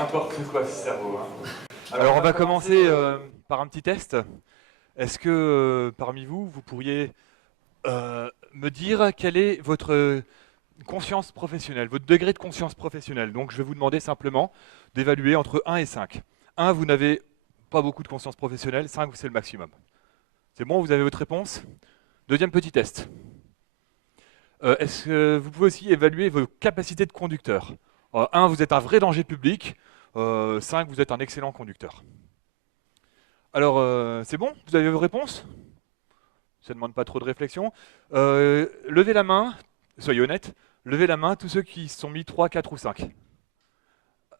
N'importe quoi ce cerveau. Hein. Alors on va commencer par un petit test. Est-ce que parmi vous, vous pourriez me dire quelle est votre conscience professionnelle, votre degré de conscience professionnelle? Donc je vais vous demander simplement d'évaluer entre 1 et 5. 1, vous n'avez pas beaucoup de conscience professionnelle, 5, c'est le maximum. C'est bon, vous avez votre réponse? Deuxième petit test. Est-ce que vous pouvez aussi évaluer vos capacités de conducteur? 1, vous êtes un vrai danger public. 5, vous êtes un excellent conducteur. Alors, c'est bon? Vous avez vos réponses? Ça ne demande pas trop de réflexion. Levez la main, soyez honnête, levez la main tous ceux qui se sont mis 3, 4 ou 5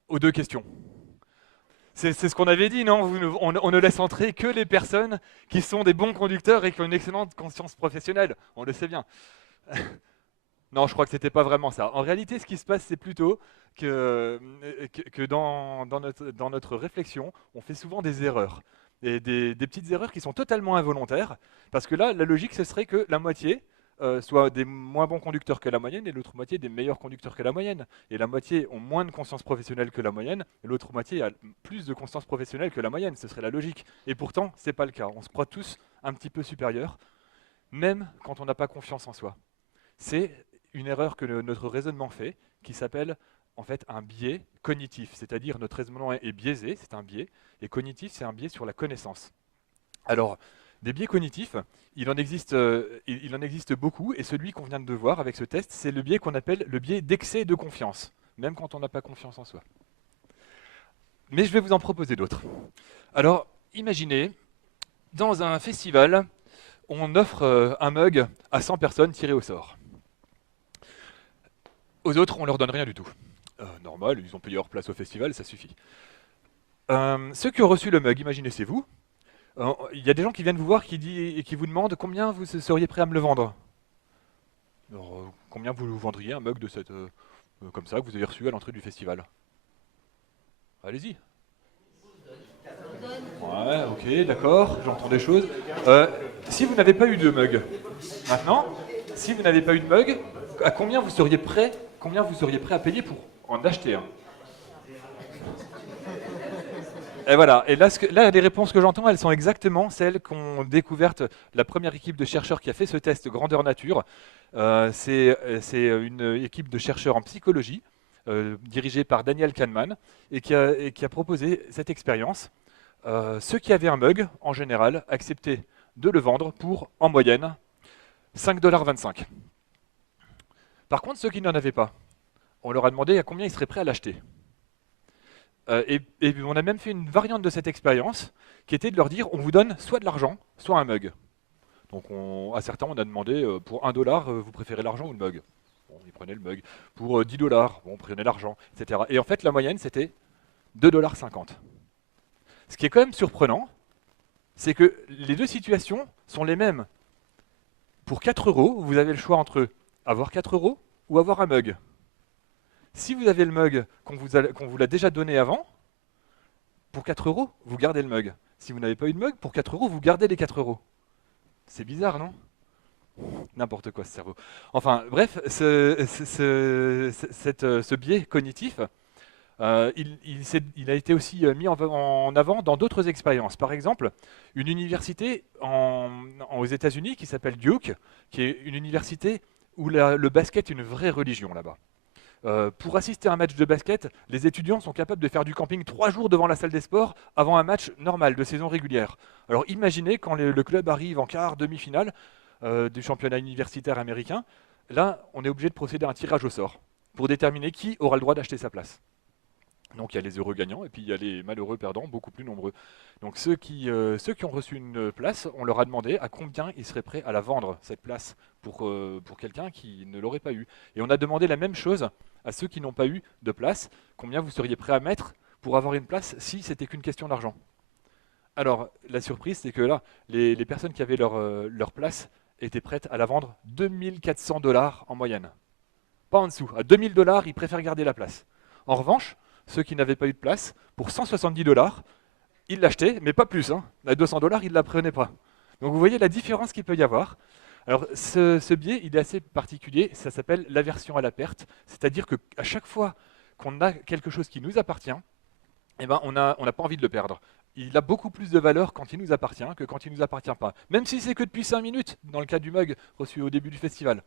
aux deux questions. C'est ce qu'on avait dit, non? On ne laisse entrer que les personnes qui sont des bons conducteurs et qui ont une excellente conscience professionnelle. On le sait bien. Non, je crois que c'était pas vraiment ça. En réalité, ce qui se passe, c'est plutôt que dans notre réflexion, on fait souvent des erreurs. Et des petites erreurs qui sont totalement involontaires. Parce que là, la logique, ce serait que la moitié soit des moins bons conducteurs que la moyenne et l'autre moitié des meilleurs conducteurs que la moyenne. Et la moitié ont moins de conscience professionnelle que la moyenne et l'autre moitié a plus de conscience professionnelle que la moyenne. Ce serait la logique. Et pourtant, ce n'est pas le cas. On se croit tous un petit peu supérieurs, même quand on n'a pas confiance en soi. C'est une erreur que notre raisonnement fait, qui s'appelle en fait un biais cognitif, c'est-à-dire notre raisonnement est biaisé, c'est un biais, et cognitif, c'est un biais sur la connaissance. Alors, des biais cognitifs, il en existe beaucoup, et celui qu'on vient de voir avec ce test, c'est le biais qu'on appelle le biais d'excès de confiance, même quand on n'a pas confiance en soi. Mais je vais vous en proposer d'autres. Alors, imaginez, dans un festival, on offre un mug à 100 personnes tirées au sort. Aux autres, on leur donne rien du tout. Normal, ils ont payé leur place au festival, ça suffit. Ceux qui ont reçu le mug, imaginez c'est vous. Il y a des gens qui viennent vous voir et qui vous demandent combien vous seriez prêt à me le vendre. Alors, combien vous vendriez un mug de cette comme ça que vous avez reçu à l'entrée du festival? Allez-y. Ouais, ok, d'accord, j'entends des choses. Si vous n'avez pas eu de mug, maintenant, si vous n'avez pas eu de mug, à combien vous seriez prêt à payer pour en acheter un? Et voilà, et là, les réponses que j'entends, elles sont exactement celles qu'ont découvertes la première équipe de chercheurs qui a fait ce test grandeur nature. C'est une équipe de chercheurs en psychologie, dirigée par Daniel Kahneman, et qui a proposé cette expérience. Ceux qui avaient un mug, en général, acceptaient de le vendre pour, en moyenne, 5,25 $. Par contre, ceux qui n'en avaient pas, on leur a demandé à combien ils seraient prêts à l'acheter. Et on a même fait une variante de cette expérience qui était de leur dire on vous donne soit de l'argent, soit un mug. Donc à certains, on a demandé pour 1 $, vous préférez l'argent ou le mug? Bon, ils prenaient le mug. Pour 10 $, bon, prenez l'argent, etc. Et en fait, la moyenne, c'était 2,50 $. Ce qui est quand même surprenant, c'est que les deux situations sont les mêmes. Pour 4 €, vous avez le choix entre avoir 4 € ou avoir un mug. Si vous avez le mug qu'on vous l'a déjà donné avant, pour 4 €, vous gardez le mug. Si vous n'avez pas eu de mug, pour 4 €, vous gardez les 4 €. C'est bizarre, non? N'importe quoi ce cerveau. Enfin, bref, ce biais cognitif, il a été aussi mis en avant dans d'autres expériences. Par exemple, une université aux États-Unis qui s'appelle Duke, qui est une université où le basket est une vraie religion là-bas. Pour assister à un match de basket, les étudiants sont capables de faire du camping 3 jours devant la salle des sports avant un match normal de saison régulière. Alors imaginez quand le club arrive en quart, demi-finale du championnat universitaire américain, là on est obligé de procéder à un tirage au sort pour déterminer qui aura le droit d'acheter sa place. Donc il y a les heureux gagnants et puis il y a les malheureux perdants, beaucoup plus nombreux. Donc ceux qui ont reçu une place, on leur a demandé à combien ils seraient prêts à la vendre, cette place, pour quelqu'un qui ne l'aurait pas eu. Et on a demandé la même chose à ceux qui n'ont pas eu de place, combien vous seriez prêts à mettre pour avoir une place si c'était qu'une question d'argent. Alors la surprise, c'est que là, les personnes qui avaient leur place étaient prêtes à la vendre 2400 $ en moyenne. Pas en dessous, à 2000 $, ils préfèrent garder la place. En revanche, ceux qui n'avaient pas eu de place, pour 170 $, ils l'achetaient, mais pas plus. À 200 $, ils ne la prenaient pas. Donc vous voyez la différence qu'il peut y avoir. Alors ce biais, il est assez particulier, ça s'appelle l'aversion à la perte, c'est-à-dire qu'à chaque fois qu'on a quelque chose qui nous appartient, eh ben, on n'a pas envie de le perdre. Il a beaucoup plus de valeur quand il nous appartient que quand il ne nous appartient pas. Même si c'est que depuis 5 minutes, dans le cas du mug reçu au début du festival.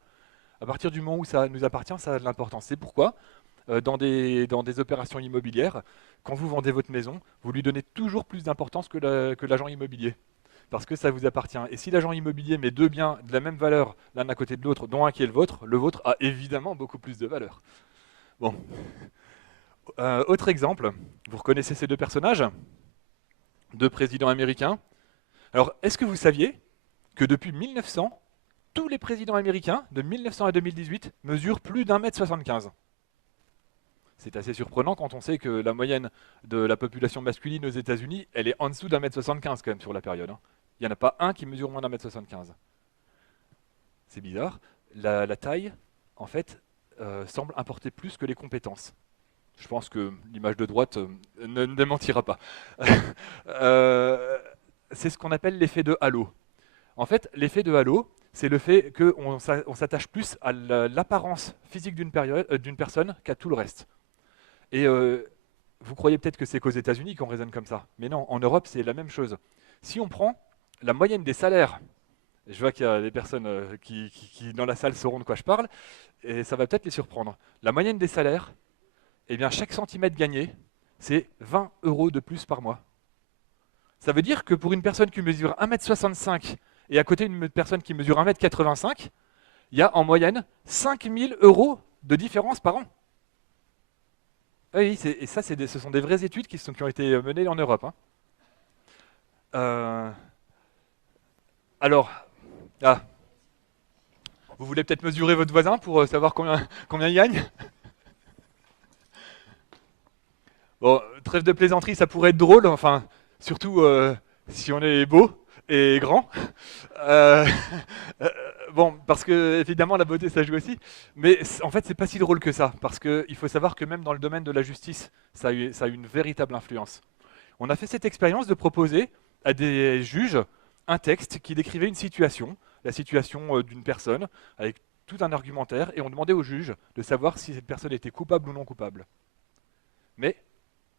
À partir du moment où ça nous appartient, ça a de l'importance. C'est pourquoi, dans des opérations immobilières, quand vous vendez votre maison, vous lui donnez toujours plus d'importance que l'agent immobilier. Parce que ça vous appartient. Et si l'agent immobilier met deux biens de la même valeur l'un à côté de l'autre, dont un qui est le vôtre a évidemment beaucoup plus de valeur. Bon. Autre exemple, vous reconnaissez ces deux personnages? Deux présidents américains. Alors, est-ce que vous saviez que depuis 1900, tous les présidents américains, de 1900 à 2018, mesurent plus d'1,75 m? C'est assez surprenant quand on sait que la moyenne de la population masculine aux États-Unis, elle est en dessous d'1,75 m quand même sur la période. Il n'y en a pas un qui mesure moins d'1,75 m. C'est bizarre. La taille, en fait, semble importer plus que les compétences. Je pense que l'image de droite ne démentira pas. C'est ce qu'on appelle l'effet de halo. En fait, l'effet de halo, c'est le fait qu'on s'attache plus à l'apparence physique d'une personne qu'à tout le reste. Et vous croyez peut-être que c'est qu'aux États-Unis qu'on raisonne comme ça. Mais non, en Europe, c'est la même chose. Si on prend la moyenne des salaires, je vois qu'il y a des personnes qui, dans la salle, sauront de quoi je parle, et ça va peut-être les surprendre. La moyenne des salaires, eh bien, chaque centimètre gagné, c'est 20 € de plus par mois. Ça veut dire que pour une personne qui mesure 1,65 m et à côté une personne qui mesure 1,85 m, il y a en moyenne 5 000 € de différence par an. Oui, et ça, ce sont des vraies études qui ont été menées en Europe. Alors, vous voulez peut-être mesurer votre voisin pour savoir combien il gagne? Bon, trêve de plaisanterie, ça pourrait être drôle, enfin, surtout si on est beau et grand. Euh, bon, parce que évidemment la beauté ça joue aussi, mais en fait c'est pas si drôle que ça, parce qu'il faut savoir que même dans le domaine de la justice, ça a eu une véritable influence. On a fait cette expérience de proposer à des juges un texte qui décrivait une situation, la situation d'une personne, avec tout un argumentaire, et on demandait au juge de savoir si cette personne était coupable ou non coupable. Mais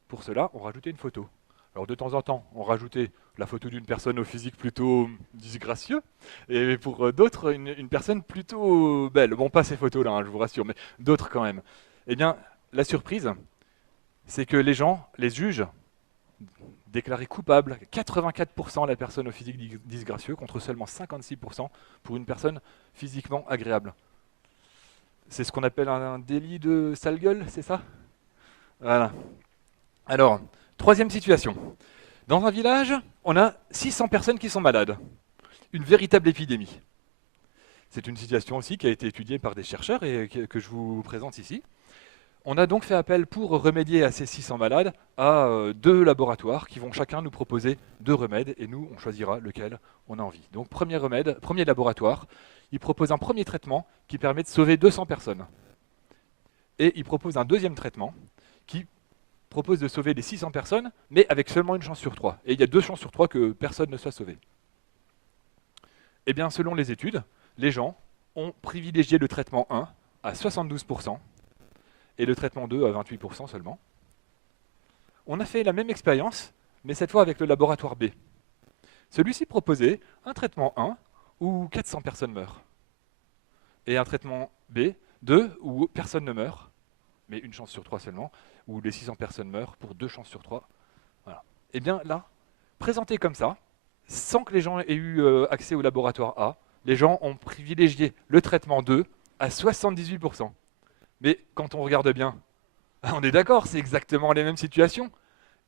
pour cela, on rajoutait une photo. Alors de temps en temps, on rajoutait la photo d'une personne au physique plutôt disgracieux, et pour d'autres, une personne plutôt belle. Bon, pas ces photos-là, hein, je vous rassure, mais d'autres quand même. Eh bien, la surprise, c'est que les juges, déclaraient coupable 84% la personne au physique disgracieux, contre seulement 56% pour une personne physiquement agréable. C'est ce qu'on appelle un délit de sale gueule, c'est ça? Voilà. Alors, troisième situation. Dans un village, on a 600 personnes qui sont malades. Une véritable épidémie. C'est une situation aussi qui a été étudiée par des chercheurs et que je vous présente ici. On a donc fait appel pour remédier à ces 600 malades à deux laboratoires qui vont chacun nous proposer deux remèdes et nous, on choisira lequel on a envie. Donc premier remède, premier laboratoire, il propose un premier traitement qui permet de sauver 200 personnes. Et il propose un deuxième traitement qui propose de sauver les 600 personnes, mais avec seulement une chance sur 3. Et il y a 2 chances sur 3 que personne ne soit sauvé. Eh bien, selon les études, les gens ont privilégié le traitement 1 à 72% et le traitement 2 à 28% seulement. On a fait la même expérience, mais cette fois avec le laboratoire B. Celui-ci proposait un traitement 1 où 400 personnes meurent, et un traitement B, 2 où personne ne meurt, mais une chance sur 3 seulement, où les 600 personnes meurent pour 2 chances sur 3. Voilà. Et bien là, présenté comme ça, sans que les gens aient eu accès au laboratoire A, les gens ont privilégié le traitement 2 à 78%. Mais quand on regarde bien, on est d'accord, c'est exactement les mêmes situations.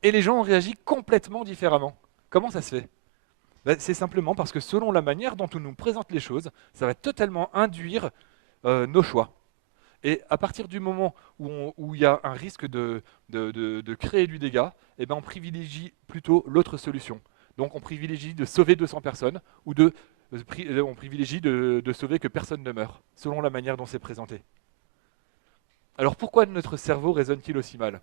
Et les gens ont réagi complètement différemment. Comment ça se fait? C'est simplement parce que selon la manière dont on nous présente les choses, ça va totalement induire nos choix. Et à partir du moment où il y a un risque de créer du dégât, eh ben on privilégie plutôt l'autre solution. Donc on privilégie de sauver 200 personnes ou on privilégie de sauver que personne ne meure, selon la manière dont c'est présenté. Alors pourquoi notre cerveau raisonne-t-il aussi mal?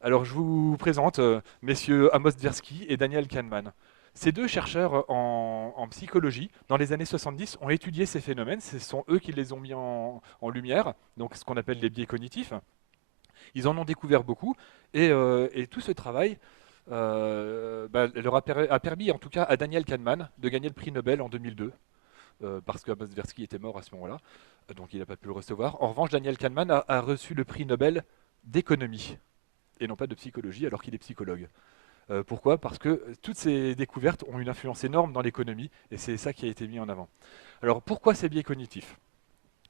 Alors je vous présente messieurs Amos Tversky et Daniel Kahneman. Ces deux chercheurs en psychologie, dans les années 70, ont étudié ces phénomènes. Ce sont eux qui les ont mis en lumière, donc ce qu'on appelle les biais cognitifs. Ils en ont découvert beaucoup, et tout ce travail a permis en tout cas à Daniel Kahneman de gagner le prix Nobel en 2002, parce que Amos Tversky était mort à ce moment-là, donc il n'a pas pu le recevoir. En revanche, Daniel Kahneman a reçu le prix Nobel d'économie, et non pas de psychologie, alors qu'il est psychologue. Pourquoi? Parce que toutes ces découvertes ont une influence énorme dans l'économie, et c'est ça qui a été mis en avant. Alors pourquoi ces biais cognitifs?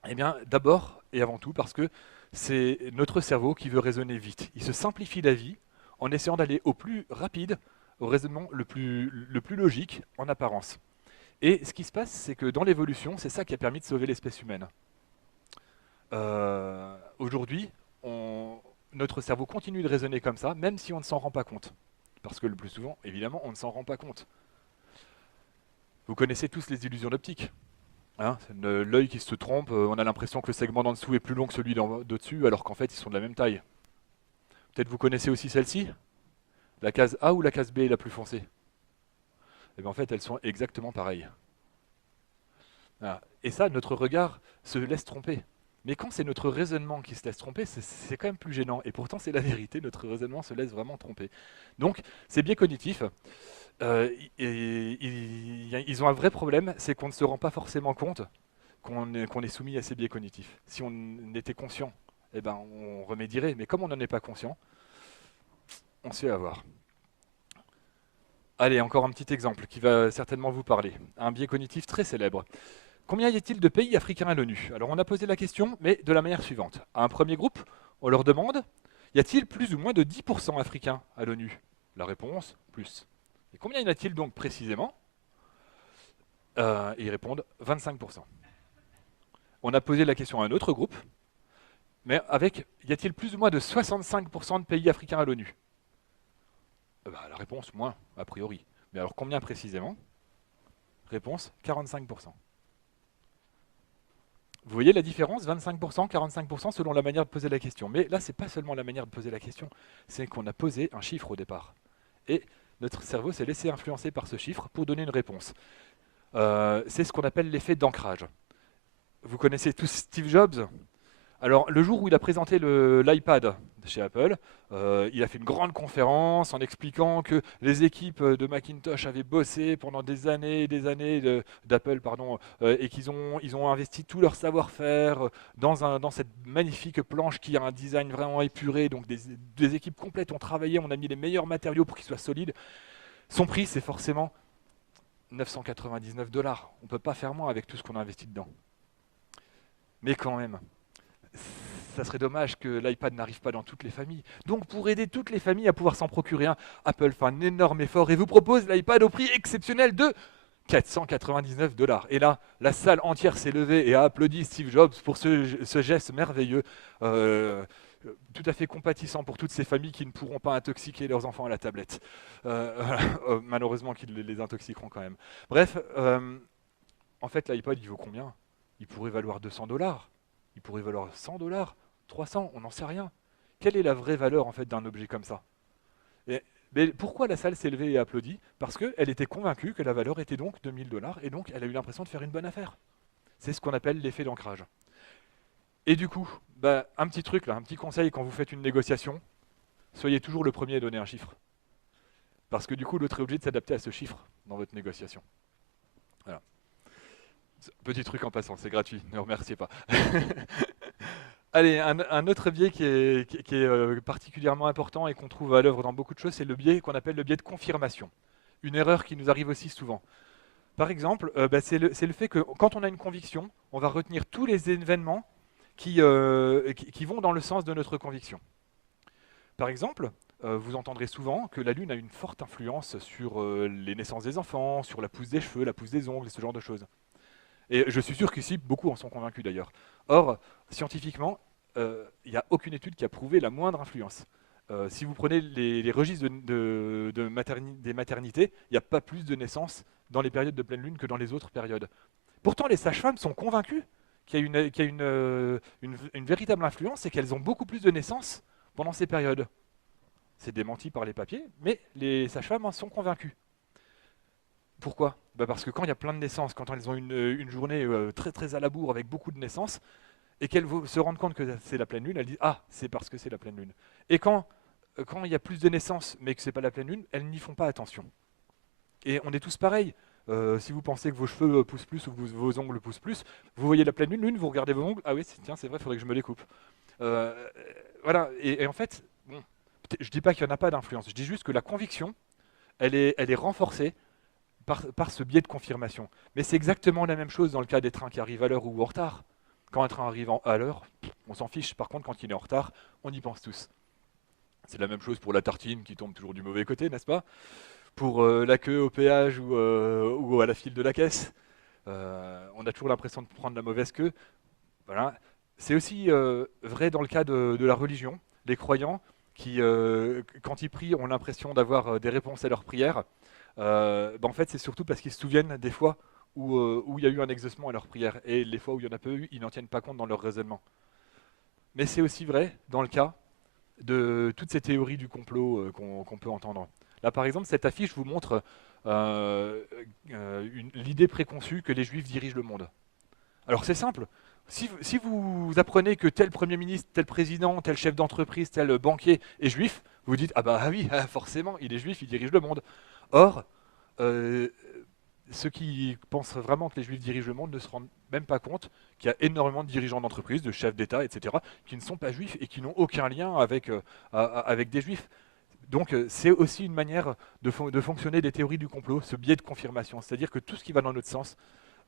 Eh bien, d'abord et avant tout parce que c'est notre cerveau qui veut raisonner vite. Il se simplifie la vie en essayant d'aller au plus rapide, au raisonnement le plus logique en apparence. Et ce qui se passe, c'est que dans l'évolution, c'est ça qui a permis de sauver l'espèce humaine. Aujourd'hui, notre cerveau continue de raisonner comme ça, même si on ne s'en rend pas compte. Parce que le plus souvent, évidemment, on ne s'en rend pas compte. Vous connaissez tous les illusions d'optique. Hein, l'œil qui se trompe, on a l'impression que le segment d'en dessous est plus long que celui d'au-dessus, alors qu'en fait ils sont de la même taille. Peut-être vous connaissez aussi celle-ci? La case A ou la case B est la plus foncée? Et bien en fait elles sont exactement pareilles. Voilà. Et ça, notre regard se laisse tromper. Mais quand c'est notre raisonnement qui se laisse tromper, c'est quand même plus gênant. Et pourtant c'est la vérité, notre raisonnement se laisse vraiment tromper. Donc ces biais cognitifs, ils ont un vrai problème, c'est qu'on ne se rend pas forcément compte qu'on est soumis à ces biais cognitifs. Si on était conscient, eh ben, on remédierait. Mais comme on n'en est pas conscient, on se fait avoir. Allez, encore un petit exemple qui va certainement vous parler. Un biais cognitif très célèbre. Combien y a-t-il de pays africains à l'ONU? Alors on a posé la question, mais de la manière suivante. À un premier groupe, on leur demande, y a-t-il plus ou moins de 10% africains à l'ONU? La réponse, plus. Et combien y en a-t-il donc précisément? Ils répondent 25%. On a posé la question à un autre groupe, mais avec, y a-t-il plus ou moins de 65% de pays africains à l'ONU? La réponse, moins, a priori. Mais alors combien précisément? Réponse, 45%. Vous voyez la différence, 25%, 45% selon la manière de poser la question. Mais là, c'est pas seulement la manière de poser la question, c'est qu'on a posé un chiffre au départ. Et notre cerveau s'est laissé influencer par ce chiffre pour donner une réponse. C'est ce qu'on appelle l'effet d'ancrage. Vous connaissez tous Steve Jobs? Alors, le jour où il a présenté l'iPad chez Apple, il a fait une grande conférence en expliquant que les équipes de Macintosh avaient bossé pendant des années et des années d'Apple, et ils ont investi tout leur savoir-faire dans cette magnifique planche qui a un design vraiment épuré. Donc, des équipes complètes ont travaillé, on a mis les meilleurs matériaux pour qu'il soit solide. Son prix, c'est forcément 999 $. On ne peut pas faire moins avec tout ce qu'on a investi dedans. Mais quand même, ça serait dommage que l'iPad n'arrive pas dans toutes les familles. Donc pour aider toutes les familles à pouvoir s'en procurer un, Apple fait un énorme effort et vous propose l'iPad au prix exceptionnel de 499 $. Et là, la salle entière s'est levée et a applaudi Steve Jobs pour ce geste merveilleux, tout à fait compatissant pour toutes ces familles qui ne pourront pas intoxiquer leurs enfants à la tablette. Malheureusement qu'ils les intoxiqueront quand même. Bref, en fait l'iPad il vaut combien? Il pourrait valoir 200 $. Il pourrait valoir 100 $, 300, on n'en sait rien. Quelle est la vraie valeur en fait d'un objet comme ça? Mais pourquoi la salle s'est levée et applaudit? Parce qu'elle était convaincue que la valeur était donc de 1000 $, et donc elle a eu l'impression de faire une bonne affaire. C'est ce qu'on appelle l'effet d'ancrage. Et du coup, un petit truc là, un petit conseil quand vous faites une négociation, soyez toujours le premier à donner un chiffre. Parce que du coup, l'autre est obligé de s'adapter à ce chiffre dans votre négociation. Voilà. Petit truc en passant, c'est gratuit, ne remerciez pas. Allez, un autre biais qui est particulièrement important et qu'on trouve à l'œuvre dans beaucoup de choses, c'est le biais qu'on appelle le biais de confirmation. Une erreur qui nous arrive aussi souvent. Par exemple, c'est le fait que quand on a une conviction, on va retenir tous les événements qui vont dans le sens de notre conviction. Par exemple, vous entendrez souvent que la Lune a une forte influence sur les naissances des enfants, sur la pousse des cheveux, la pousse des ongles, et ce genre de choses. Et je suis sûr qu'ici, beaucoup en sont convaincus d'ailleurs. Or, scientifiquement, il n'y a aucune étude qui a prouvé la moindre influence. Si vous prenez les registres des maternités, il n'y a pas plus de naissances dans les périodes de pleine lune que dans les autres périodes. Pourtant, les sages-femmes sont convaincues qu'il y a une véritable influence et qu'elles ont beaucoup plus de naissances pendant ces périodes. C'est démenti par les papiers, mais les sages-femmes en sont convaincues. Pourquoi? Parce que quand il y a plein de naissances, quand elles ont une journée très très à la bourre avec beaucoup de naissances, et qu'elles se rendent compte que c'est la pleine lune, elles disent ah, c'est parce que c'est la pleine lune. Et quand il y a plus de naissances mais que c'est pas la pleine lune, elles n'y font pas attention. Et on est tous pareils. Si vous pensez que vos cheveux poussent plus ou que vos ongles poussent plus, vous voyez la pleine lune, vous regardez vos ongles, ah oui, tiens, c'est vrai, il faudrait que je me les coupe. Euh, voilà, et en fait, bon, je dis pas qu'il n'y en a pas d'influence, je dis juste que la conviction, elle est renforcée par ce biais de confirmation. Mais c'est exactement la même chose dans le cas des trains qui arrivent à l'heure ou en retard. Quand un train arrive à l'heure, on s'en fiche. Par contre, quand il est en retard, on y pense tous. C'est la même chose pour la tartine qui tombe toujours du mauvais côté, n'est-ce pas? Pour la queue au péage ou à la file de la caisse. On a toujours l'impression de prendre la mauvaise queue. Voilà. C'est aussi vrai dans le cas de la religion. Les croyants qui, quand ils prient, ont l'impression d'avoir des réponses à leurs prières. En fait, c'est surtout parce qu'ils se souviennent des fois où il y a eu un exaucement à leur prière. Et les fois où il n'y en a pas eu, ils n'en tiennent pas compte dans leur raisonnement. Mais c'est aussi vrai dans le cas de toutes ces théories du complot qu'on peut entendre. Là, par exemple, cette affiche vous montre l'idée préconçue que les Juifs dirigent le monde. Alors c'est simple. Si vous apprenez que tel Premier ministre, tel président, tel chef d'entreprise, tel banquier est juif, vous dites ah bah ah oui, forcément, il est juif, il dirige le monde. Or, euh, ceux qui pensent vraiment que les juifs dirigent le monde ne se rendent même pas compte qu'il y a énormément de dirigeants d'entreprise, de chefs d'État, etc., qui ne sont pas juifs et qui n'ont aucun lien avec des juifs. Donc c'est aussi une manière de fonctionner des théories du complot, ce biais de confirmation. C'est-à-dire que tout ce qui va dans notre sens,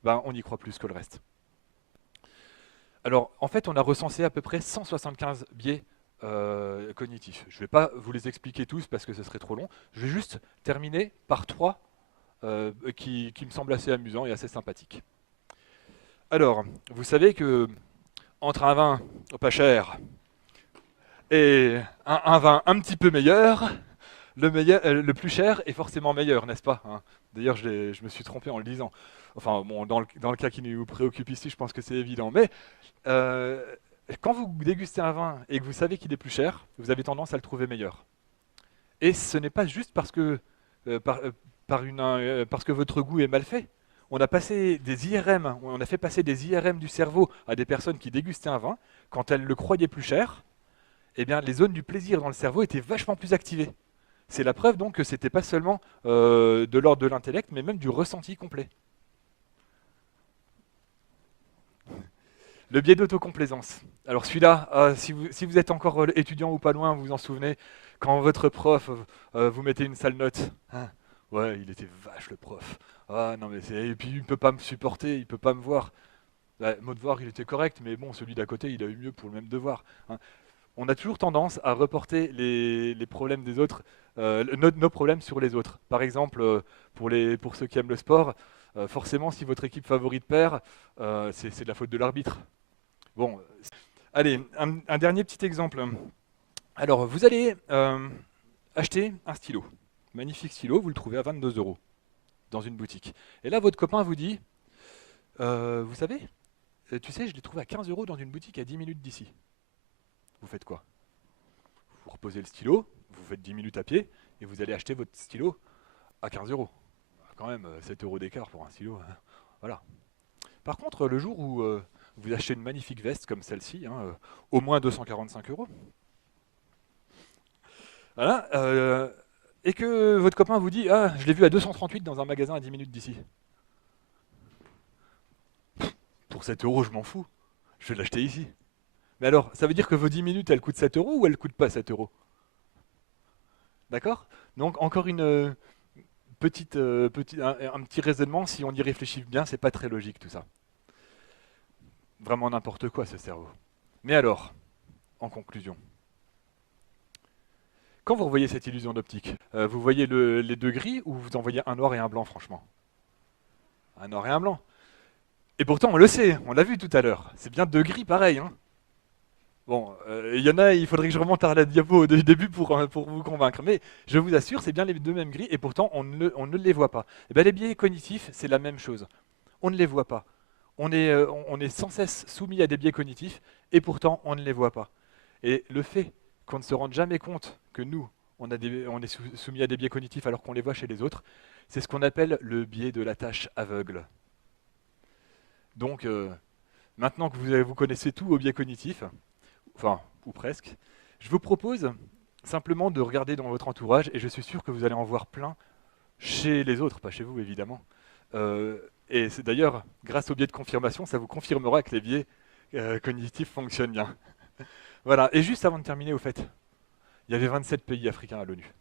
ben, on y croit plus que le reste. Alors, en fait, on a recensé à peu près 175 biais cognitifs. Je ne vais pas vous les expliquer tous parce que ce serait trop long. Je vais juste terminer par trois qui me semblent assez amusants et assez sympathiques. Alors, vous savez que entre un vin pas cher et un vin un petit peu meilleur, le plus cher est forcément meilleur, n'est-ce pas, hein? D'ailleurs, je me suis trompé en le disant. Enfin, bon, dans le cas qui nous préoccupe ici, je pense que c'est évident. Mais euh, quand vous dégustez un vin et que vous savez qu'il est plus cher, vous avez tendance à le trouver meilleur. Et ce n'est pas juste euh, par- euh, parce que votre goût est mal fait. On a passé des IRM, on a fait passer des IRM du cerveau à des personnes qui dégustaient un vin. Quand elles le croyaient plus cher, eh bien, les zones du plaisir dans le cerveau étaient vachement plus activées. C'est la preuve donc que c'était pas seulement de l'ordre de l'intellect, mais même du ressenti complet. Le biais d'autocomplaisance. Alors celui-là, si vous êtes encore étudiant ou pas loin, vous vous en souvenez, quand votre prof vous mettez une sale note. Hein, ouais, il était vache le prof. Ah non mais et puis il peut pas me supporter, il peut pas me voir. Mon devoir il était correct, mais bon celui d'à côté il a eu mieux pour le même devoir. Hein. On a toujours tendance à reporter les problèmes des autres, nos problèmes sur les autres. Par exemple, pour ceux qui aiment le sport, forcément si votre équipe favorite perd, c'est de la faute de l'arbitre. Bon, allez, un dernier petit exemple. Alors, vous allez acheter un stylo. Magnifique stylo, vous le trouvez à 22 euros dans une boutique. Et là, votre copain vous dit, vous savez, tu sais, je l'ai trouvé à 15 euros dans une boutique à 10 minutes d'ici. Vous faites quoi? Vous reposez le stylo, vous faites 10 minutes à pied, et vous allez acheter votre stylo à 15 euros. Quand même, 7 euros d'écart pour un stylo. Hein. Voilà. Par contre, le jour où vous achetez une magnifique veste comme celle-ci, hein, au moins 245 euros, voilà, et que votre copain vous dit ah, je l'ai vu à 238 dans un magasin à 10 minutes d'ici. Pour 7 euros, je m'en fous. Je vais l'acheter ici. Mais alors, ça veut dire que vos 10 minutes, elles coûtent 7 euros ou elles coûtent pas 7 euros? D'accord? Donc, encore une un petit raisonnement, si on y réfléchit bien, c'est pas très logique tout ça. Vraiment n'importe quoi ce cerveau. Mais alors, en conclusion, quand vous revoyez cette illusion d'optique, vous voyez les deux gris ou vous en voyez un noir et un blanc, franchement? Un noir et un blanc. Et pourtant, on le sait, on l'a vu tout à l'heure. C'est bien deux gris pareil. Hein. Bon, il y en a, il faudrait que je remonte à la diapo au début pour vous convaincre. Mais je vous assure, c'est bien les deux mêmes gris et pourtant, on ne les voit pas. Et bien, les biais cognitifs, c'est la même chose. On ne les voit pas. On est sans cesse soumis à des biais cognitifs et pourtant, on ne les voit pas. Et le fait qu'on ne se rende jamais compte que nous, on est soumis à des biais cognitifs alors qu'on les voit chez les autres, c'est ce qu'on appelle le biais de la tâche aveugle. Donc, Maintenant que vous connaissez tout au biais cognitif, enfin, ou presque, je vous propose simplement de regarder dans votre entourage, et je suis sûr que vous allez en voir plein chez les autres, pas chez vous évidemment. Euh, et c'est d'ailleurs, grâce au biais de confirmation, ça vous confirmera que les biais cognitifs fonctionnent bien. Voilà, et juste avant de terminer, au fait, il y avait 27 pays africains à l'ONU.